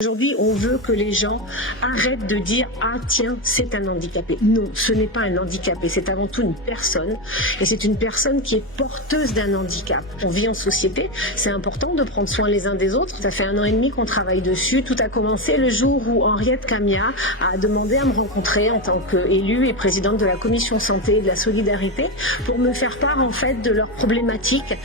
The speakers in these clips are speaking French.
Aujourd'hui, on veut que les gens arrêtent de dire « Ah tiens, c'est un handicapé ». Non, ce n'est pas un handicapé, c'est avant tout une personne. Et c'est une personne qui est porteuse d'un handicap. On vit en société, c'est important de prendre soin les uns des autres. Ça fait 1 an et demi qu'on travaille dessus. Tout a commencé le jour où Henriette Camia a demandé à me rencontrer en tant qu'élue et présidente de la commission santé et de la solidarité pour me faire part en fait de leurs problématiques,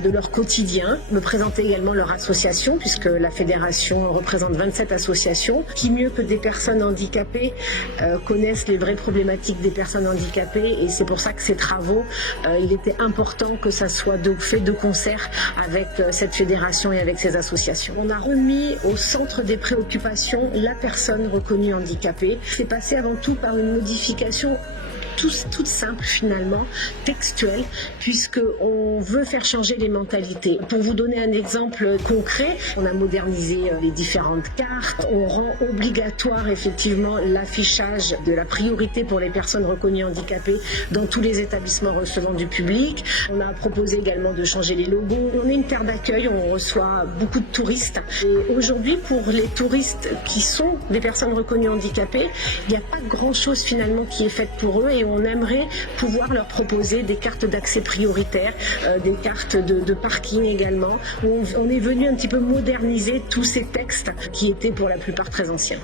de leur quotidien, me présenter également leur association puisque la fédération représente 27 associations. Qui mieux que des personnes handicapées connaissent les vraies problématiques des personnes handicapées, et c'est pour ça que ces travaux, il était important que ça soit fait de concert avec cette fédération et avec ces associations. On a remis au centre des préoccupations la personne reconnue handicapée. C'est passé avant tout par une modification toute simple finalement, textuelle, puisqu'on veut faire changer les mentalités. Pour vous donner un exemple concret, on a modernisé les différentes cartes, on rend obligatoire effectivement l'affichage de la priorité pour les personnes reconnues handicapées dans tous les établissements recevant du public. On a proposé également de changer les logos. On est une terre d'accueil, on reçoit beaucoup de touristes. Et aujourd'hui, pour les touristes qui sont des personnes reconnues handicapées, il n'y a pas grand-chose finalement qui est fait pour eux, et on aimerait pouvoir leur proposer des cartes d'accès prioritaire, des cartes de parking également, où on est venu un petit peu moderniser tous ces textes qui étaient pour la plupart très anciens.